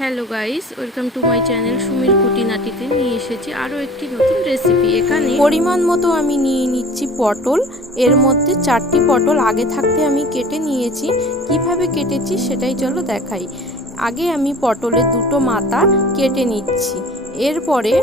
Hello guys welcome to my channel সুমির খুঁটিনাটিতে নিয়ে এসেছি আরও একটি নতুন রেসিপি এখানে পরিমাণ মতো আমি নিয়ে নিচ্ছি পটল। এর মধ্যে চারটি পটল আগে থাকতে আমি কেটে নিয়েছি। কীভাবে কেটেছি সেটাই চলো দেখাই। আগে আমি পটলের দুটো মাথা কেটে নিচ্ছি। এরপরে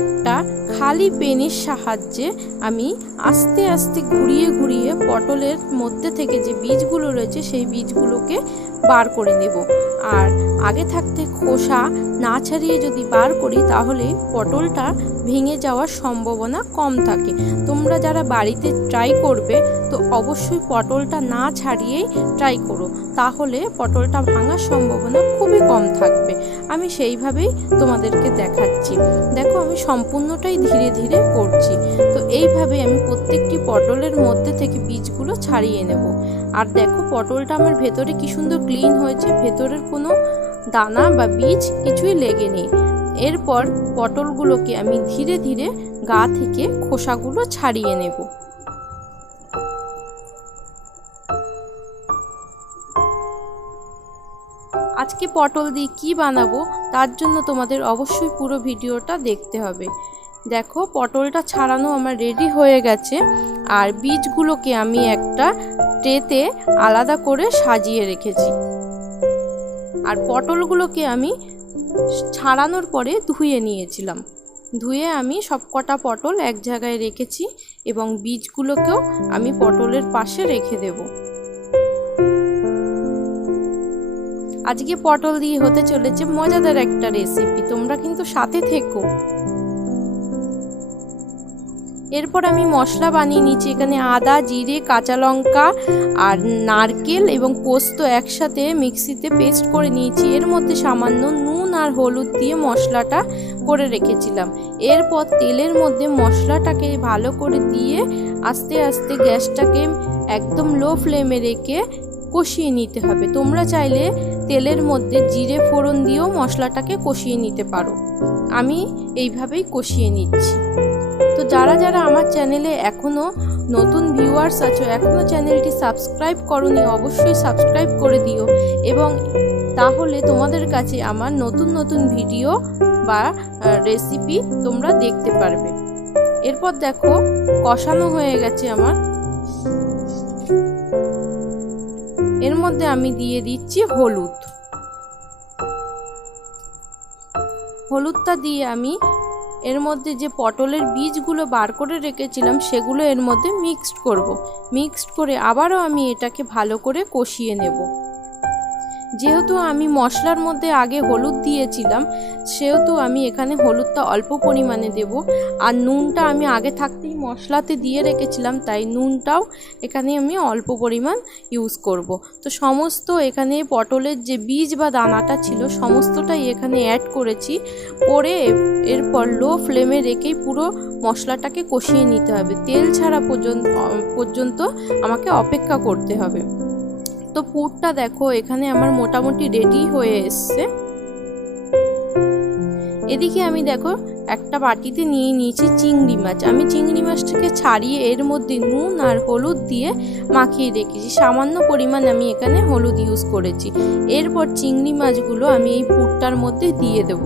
একটা খালি পেনের সাহায্যে আমি আস্তে আস্তে ঘুরিয়ে ঘুরিয়ে পটলের মধ্যে থেকে যে বীজগুলো রয়েছে, সেই বীজগুলোকে বার করে নেব। আর আগে থাকতে খোসা না ছাড়িয়ে যদি বার করি, তাহলে পটলটা ভেঙে যাওয়ার সম্ভাবনা কম থাকে। তোমরা যারা বাড়িতে ট্রাই করবে, তো অবশ্যই পটলটা না ছাড়িয়েই ট্রাই করো। তাহলে পটলটা ভাঙার সম্ভাবনা খুবই কম থাকবে। আমি সেইভাবেই তোমাদেরকে দেখাচ্ছি। দেখো, আমি সম্পূর্ণটাই ধীরে ধীরে করছি। তো এইভাবে আমি প্রত্যেকটি পটলের মধ্যে থেকে বীজগুলো ছাড়িয়ে নেব। আর দেখো, পটলটা আমার ভেতরে কি সুন্দর ক্লিন হয়েছে, ভেতরের কোনো দানা বা বীজ কিছুই লেগে নেই। এরপর পটলগুলোকে আমি ধীরে ধীরে গা থেকে খোসাগুলো ছাড়িয়ে নেব। আজকে পটল দিয়ে কি বানাবো, তার জন্য তোমাদের অবশ্যই পুরো ভিডিওটা দেখতে হবে। দেখো, পটলটা ছাড়ানো আমার রেডি হয়ে গেছে। আর বীজগুলোকে আমি একটা ট্রেতে আলাদা করে সাজিয়ে রেখেছি। আর পটলগুলোকে আমি ছাড়ানোর পরে ধুয়ে নিয়েছিলাম। ধুয়ে আমি সবকটা পটল এক জায়গায় রেখেছি এবং বীজগুলোকেও আমি পটলের পাশে রেখে দেব। আজকে পটল দিয়ে হতে চলেছে মজাদার একটা রেসিপি তোমরা কিন্তু সাথে থেকো। এরপর আমি মশলা বানিয়ে নিচ্ছি। এখানে আদা, জিরে, কাঁচা লঙ্কা আর নারকেল এবং পোস্ত একসাথে মিক্সিতে পেস্ট করে নিয়েছি। এর মধ্যে সামান্য নুন আর হলুদ দিয়ে মশলাটা করে রেখেছিলাম। এরপর তেলের মধ্যে মশলাটাকে ভালো করে দিয়ে আস্তে আস্তে গ্যাসটাকে একদম লো ফ্লেমে রেখে কষিয়ে নিতে হবে। তোমরা চাইলে তেলের মধ্যে জিরে ফোড়ন দিয়েও মশলাটাকে কষিয়ে নিতে পারো। আমি এইভাবেই কষিয়ে নিচ্ছি। তো যারা যারা আমার চ্যানেলে এখনও নতুন ভিউয়ার্স আছো এখনও চ্যানেলটি সাবস্ক্রাইব করনি, অবশ্যই সাবস্ক্রাইব করে দিও এবং তাহলে তোমাদের কাছে আমার নতুন নতুন ভিডিও বা রেসিপি তোমরা দেখতে পারবে। এরপর দেখো, কষানো হয়ে গেছে আমার এর মধ্যে আমি দিয়ে দিচ্ছি হলুদ হলুদটা দিয়ে আমি এর মধ্যে যে পটলের বীজগুলো বার করে রেখেছিলাম, সেগুলো এর মধ্যে মিক্সড করব। মিক্সড করে আবারও আমি এটাকে ভালো করে কষিয়ে নেব যেহেতু আমি মশলার মধ্যে আগে হলুদ দিয়েছিলাম, সেহেতু আমি এখানে হলুদটা অল্প পরিমাণে দেব। আর নুনটা আমি আগে থাকতেই মশলাতে দিয়ে রেখেছিলাম, তাই নুনটাও এখানে আমি অল্প পরিমাণ ইউজ করব। তো সমস্ত এখানে পটলের যে বীজ বা দানাটা ছিল, সমস্তটাই এখানে অ্যাড করেছি। করে এরপর লো ফ্লেমে রেখেই পুরো মশলাটাকে কষিয়ে নিতে হবে। তেল ছাড়া পর্যন্ত পর্যন্ত আমাকে অপেক্ষা করতে হবে। তো পুরটা দেখো, এখানে আমার মোটামুটি রেডি হয়ে এসছে। এদিকে আমি দেখো, একটা বাটিতে নিয়ে নিয়েছি চিংড়ি মাছ। আমি চিংড়ি মাছটাকে ছাড়িয়ে এর মধ্যে নুন আর হলুদ দিয়ে মাখিয়ে রেখেছি। সামান্য পরিমাণ আমি এখানে হলুদ ইউজ করেছি। এরপর চিংড়ি মাছগুলো আমি এই পুরটার মধ্যে দিয়ে দেব।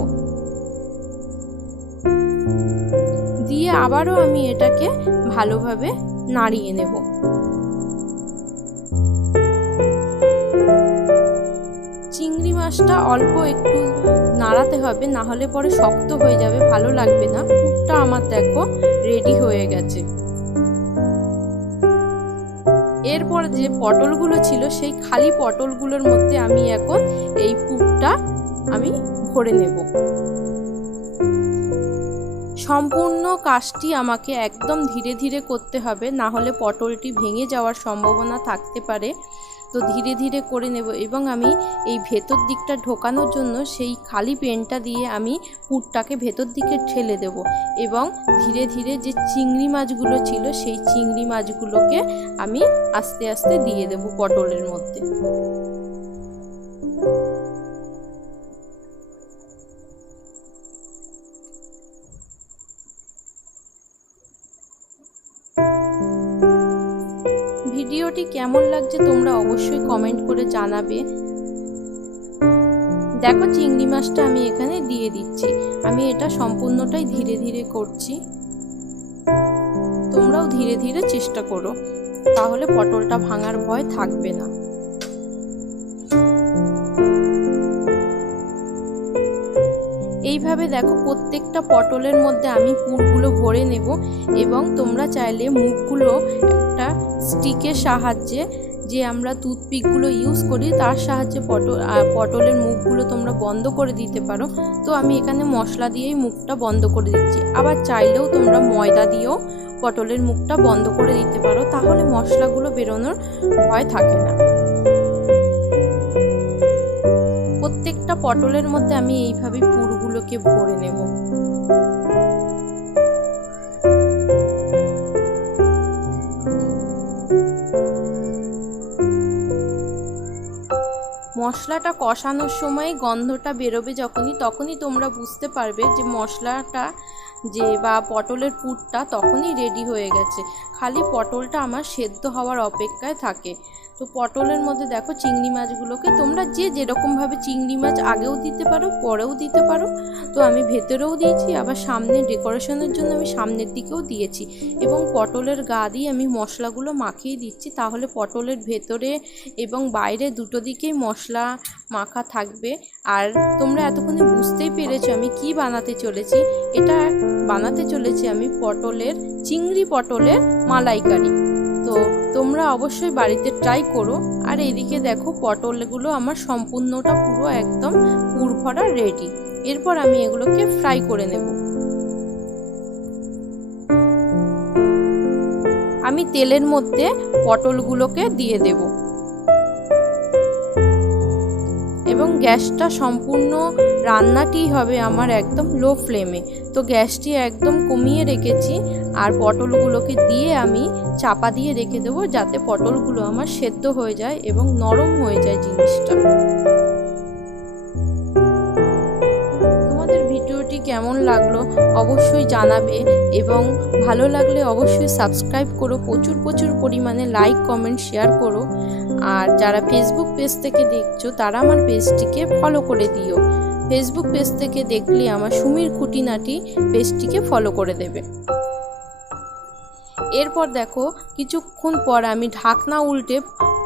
দিয়ে আবারও আমি এটাকে ভালোভাবে নাড়িয়ে নেব। মাছটা অল্প একটু নাড়াতে হবে, না হলে পরে শক্ত হয়ে যাবে, ভালো লাগবে না। পুরটা আমার দেখো রেডি হয়ে গেছে। এরপর যে পটলগুলো ছিল, সেই খালি পটলগুলোর মধ্যে আমি এখন এই পুরটা আমি ভরে নেব। সম্পূর্ণ কাজটি আমাকে একদম ধীরে ধীরে করতে হবে, না হলে পটলটি ভেঙে যাওয়ার সম্ভাবনা থাকতে পারে। তো ধীরে ধীরে করে নেব এবং আমি এই ভেতর দিকটা ঢোকানোর জন্য সেই খালি পেনটা দিয়ে আমি পুরটাকে ভেতর দিকে ঠেলে দেব এবং ধীরে ধীরে যে চিংড়ি মাছগুলো ছিল সেই চিংড়ি মাছগুলোকে আমি আস্তে আস্তে দিয়ে দেব পটলের মধ্যে। ভিডিওটি কেমন লাগছে তোমরা অবশ্যই কমেন্ট করে জানাবে। দেখো চিংড়ি মাছটা আমি এখানে দিয়ে দিচ্ছি। আমি এটা সম্পূর্ণটাই ধীরে ধীরে করছি। তোমরাও ধীরে ধীরে চেষ্টা করো। তাহলে পটলটা ভাঙার ভয় থাকবে না। এইভাবে দেখো প্রত্যেকটা পটলের মধ্যে আমি পুরগুলো ভরে নেব এবং তোমরা চাইলে মুখগুলো একটা স্টিকের সাহায্যে যে আমরা টুথপিকগুলো ইউজ করি তার সাহায্যে পটল পটলের মুখগুলো তোমরা বন্ধ করে দিতে পারো। তো আমি এখানে মশলা দিয়েই মুখটা বন্ধ করে দিচ্ছি। আবার চাইলেও তোমরা ময়দা দিয়েও পটলের মুখটা বন্ধ করে দিতে পারো, তাহলে মশলাগুলো বেরোনোর ভয় থাকে না। প্রত্যেকটা পটলের মধ্যে আমি এইভাবে পুরগুলোকে ভরে নেব। মশলাটা কষানোর সময় গন্ধটা বেরোবে যখনই, তখনই তোমরা বুঝতে পারবে যে মশলাটা যে বা পটলের পুরটা তখনই রেডি হয়ে গেছে। খালি পটলটা আমার সেদ্ধ হওয়ার অপেক্ষায় থাকে। তো পটলের মধ্যে দেখো চিংড়ি মাছগুলোকে তোমরা যে যেরকমভাবে চিংড়ি মাছ আগেও দিতে পারো, পরেও দিতে পারো। তো আমি ভেতরেও দিয়েছি, আবার সামনে ডেকোরেশনের জন্য আমি সামনের দিকেও দিয়েছি। এবং পটলের গা দিয়ে আমি মশলাগুলো মাখিয়ে দিচ্ছি, তাহলে পটলের ভেতরে এবং বাইরে দুটো দিকেই মশলা মাখা থাকবে। আর তোমরা এতক্ষণে বুঝতেই পেরেছ আমি কি বানাতে চলেছি। এটা বানাতে চলেছি আমি পটলের, চিংড়ি পটলের মালাইকারি। তো তোমরা অবশ্যই বাড়িতে ট্রাই করো। আর এদিকে দেখো পটলগুলো আমার সম্পূর্ণটা পুরো একদম পুর ভরা রেডি এরপর আমি এগুলোকে ফ্রাই করে নেব। আমি তেলের মধ্যে পটলগুলোকে দিয়ে দেব। এবং গ্যাসটা সম্পূর্ণ রান্নাটি হবে আমার একদম লো ফ্লেমে তো গ্যাসটি একদম কমিয়ে রেখেছি আর পটলগুলোকে দিয়ে আমি চাপা দিয়ে রেখে দেবো যাতে পটলগুলো আমার সেদ্ধ হয়ে যায় এবং নরম হয়ে যায় জিনিসটা। তোমাদের ভিডিওটি কেমন লাগল অবশ্যই জানাবে এবং ভালো লাগলে অবশ্যই সাবস্ক্রাইব করো, প্রচুর প্রচুর পরিমাণে লাইক কমেন্ট শেয়ার করো। আর যারা ফেসবুক পেজ থেকে দেখছ, তারা আমার পেজটিকে ফলো করে দিও। ফেসবুক পেজ থেকে দেখলে আমার সুমির খুঁটিনাটি পেজটিকে ফলো করে দেবে। এরপর দেখো, কিছুক্ষণ পর আমি ঢাকনা উল্টে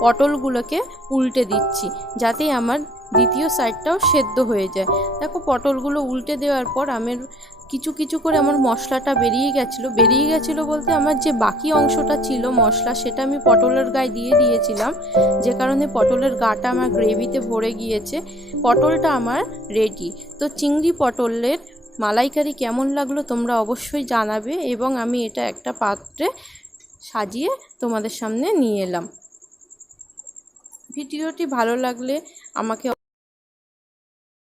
পটলগুলোকে উল্টে দিচ্ছি, যাতে আমার দ্বিতীয় সাইডটাও সেদ্ধ হয়ে যায়। দেখো, পটলগুলো উল্টে দেওয়ার পর আমার কিছু কিছু করে আমার মশলাটা বেরিয়ে গেছিল। বেরিয়ে গেছিল বলতে আমার যে বাকি অংশটা ছিল মশলা, সেটা আমি পটলের গায়ে দিয়ে দিয়েছিলাম। যে কারণে পটলের গাটা আমার গ্রেভিতে ভরে গিয়েছে। পটলটা আমার রেডি তো চিংড়ি পটলের মালাইকারি কেমন লাগল তোমরা অবশ্যই জানাবে এবং আমি এটা একটা পাত্রে সাজিয়ে তোমাদের সামনে নিয়ে এলাম। ভিডিওটি ভালো লাগলে আমাকে